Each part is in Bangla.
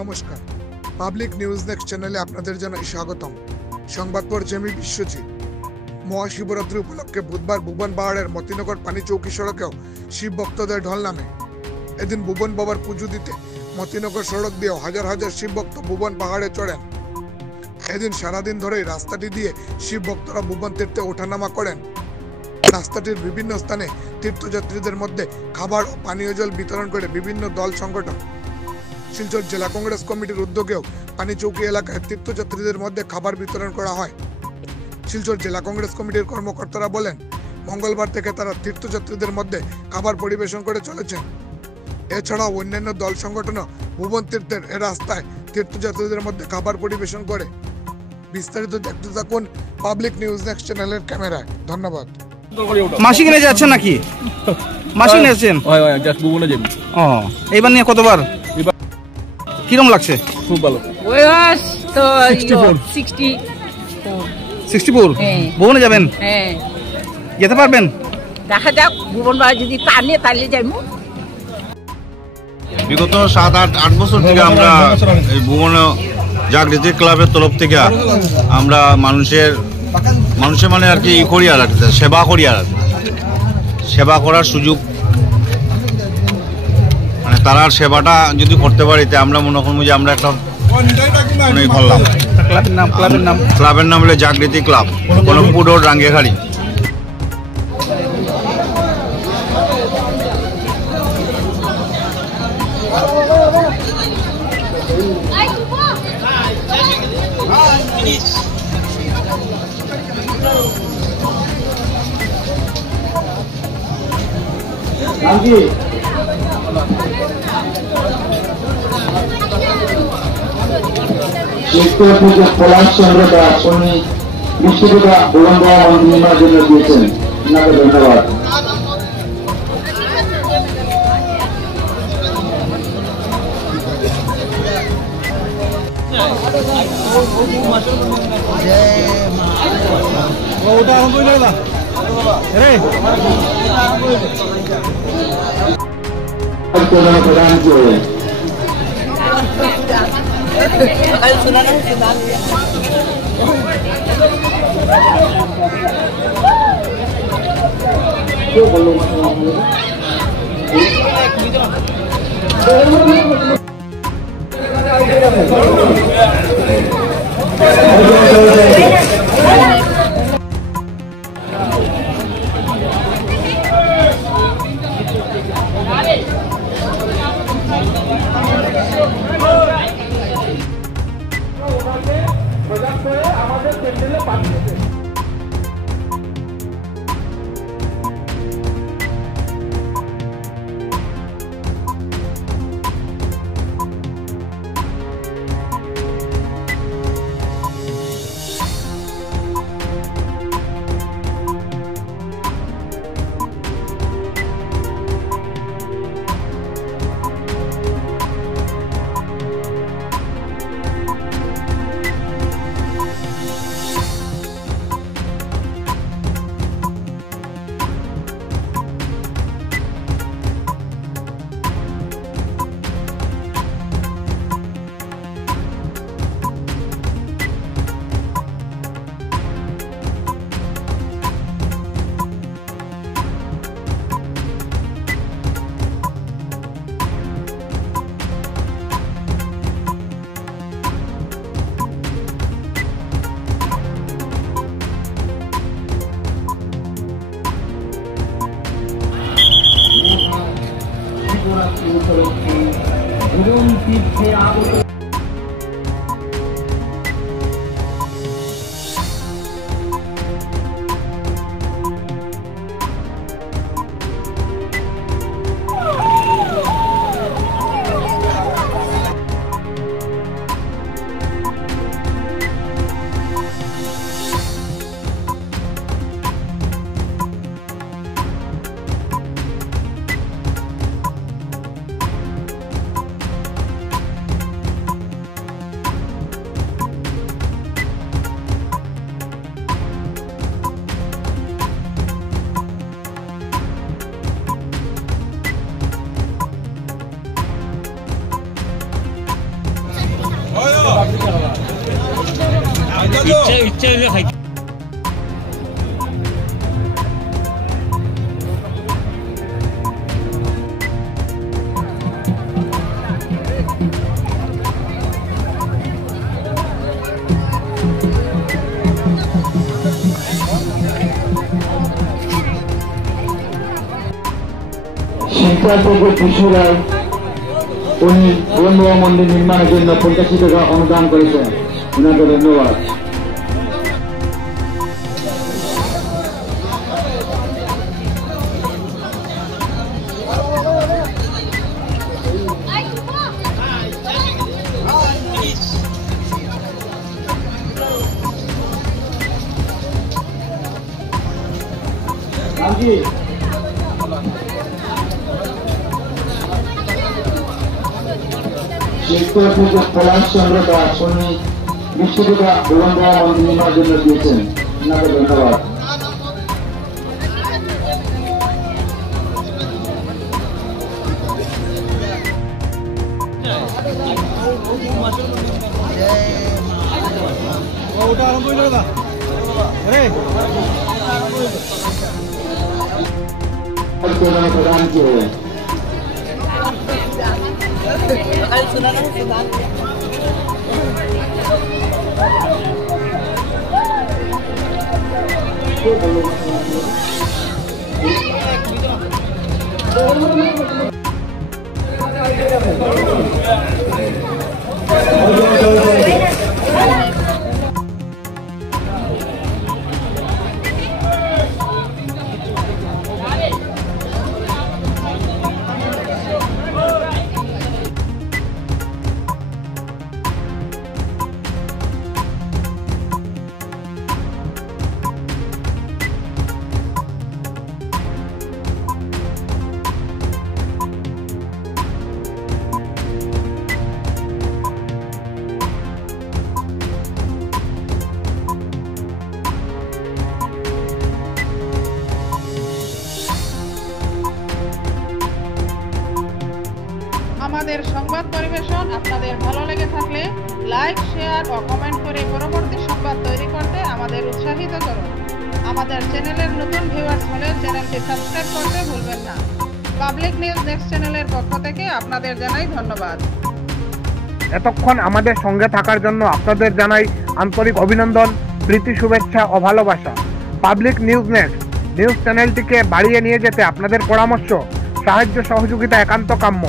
নমস্কার, পাবলিক নিউজ নেক্সট চ্যানেলে আপনাদের জানাই স্বাগতম। সংবাদ পড়ছি আমি বিশ্বজিৎ। মহাশিবরাত্রি উপলক্ষে বুধবার ভুবন পাহাড়ের মতিনগর পানি চৌকি সড়কেও শিব ভক্তদের ঢল নামে। এদিন ভুবন বাবার পুজো দিতে মতিনগর সড়ক দিয়েও হাজার হাজার শিব ভক্ত ভুবন পাহাড়ে চড়েন। এদিন সারাদিন ধরেই রাস্তাটি দিয়ে শিব ভক্তরা ভুবন তীর্থে ওঠানামা করেন। রাস্তাটির বিভিন্ন স্থানে তীর্থযাত্রীদের মধ্যে খাবার ও পানীয় জল বিতরণ করে বিভিন্ন দল সংগঠন। শিলচর জেলা কংগ্রেস কমিটির উদ্যোগেও পানিচৌকি এলাকায় তীর্থযাত্রীদের মধ্যে খাবার বিতরণ করা হয়। শিলচর জেলা কংগ্রেস কমিটির কর্মকর্তারা বলেন, মঙ্গলবার থেকে তারা তীর্থযাত্রীদের মধ্যে খাবার পরিবেশন করে চলেছেন। এছাড়াও অন্যান্য দল সংগঠনও ভুবন তীর্থের এ রাস্তায় তীর্থযাত্রীদের মধ্যে খাবার পরিবেশন করে। বিস্তারিত দেখতে থাকুন পাবলিক নিউজ নেক্সট চ্যানেলের ক্যামেরায়। ধন্যবাদ। মাসি কিনে যাচ্ছেন নাকি? মাসি নিয়েছেন? এইবার নিয়ে কতবার? কিরম লাগছে? খুব ভালো। বয়স তো 64। ভুবনে যাবেন? যেতে পারবেন? দেখা যাক, ভুবন বাবা যদি টানে তাহলে যাইমু। বিগত 7-8 বছর থেকে আমরা ভুবন জাগৃতি ক্লাবের তরফ থেকে আমরা মানুষের মানে আর কি করিয়া রাখতে, সেবা করিয়া রাখতে, সেবা করার সুযোগ, মানে তারার সেবাটা যদি করতে পারি তা আমরা মনে করবো যে আমরা একটা করলাম। ক্লাবের নাম হলো জাগৃতি ক্লাব, কনকপুর রোড, রাঙ্গিয়াখালী। পলাশ চন্দ্র দাস উনি বিশ্ববিদ্যালয় ভুবন বাবা মন্দির নির্মাণের জন্য দিয়েছেন, ওনাকে ধন্যবাদ। শিক্ষা থেকে কিশোরায় উনি ভুবন বাবা মন্দির নির্মাণের জন্য 85 টাকা অনুদান করেছেন, ওনাকে ধন্যবাদ। শিক্ষক থেকে পলাশ চন্দ্র দাস উনি 20 টাকা ভুবন বাবা মন্দির নির্মাণের জন্য দিয়েছেন, ওনাকে ধন্যবাদ। प्रदान किए हुए আমাদের সংবাদ পরিবেশন আপনাদের ভালো লেগে থাকলে লাইক, শেয়ার ও কমেন্ট করে পরবর্তী সংবাদ তৈরি করতে আমাদের উৎসাহিত করুন। আমাদের চ্যানেলের নতুন ভিউয়ার্স হলে চ্যানেলটি সাবস্ক্রাইব করতে ভুলবেন না। পাবলিক নিউজ নেক্সট চ্যানেলের পক্ষ থেকে আপনাদের জানাই ধন্যবাদ। এতক্ষণ আমাদের সঙ্গে থাকার জন্য আপনাদের জানাই আন্তরিক অভিনন্দন, প্রীতি, শুভেচ্ছা ও ভালোবাসা। পাবলিক নিউজ নেক্সট নিউজ চ্যানেলটিকে বাড়িয়ে নিয়ে যেতে আপনাদের পরামর্শ, সাহায্য, সহযোগিতা একান্ত কাম্য।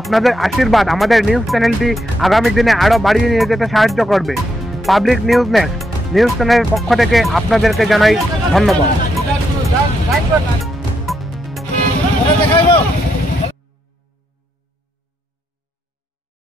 আপনাদের আশীর্বাদ আমাদের নিউজ চ্যানেলটি আগামী দিনে আরও বাড়িয়ে নিয়ে যেতে সাহায্য করবে। পাবলিক নিউজ নেক্সট নিউজ চ্যানেলের পক্ষ থেকে আপনাদেরকে জানাই ধন্যবাদ।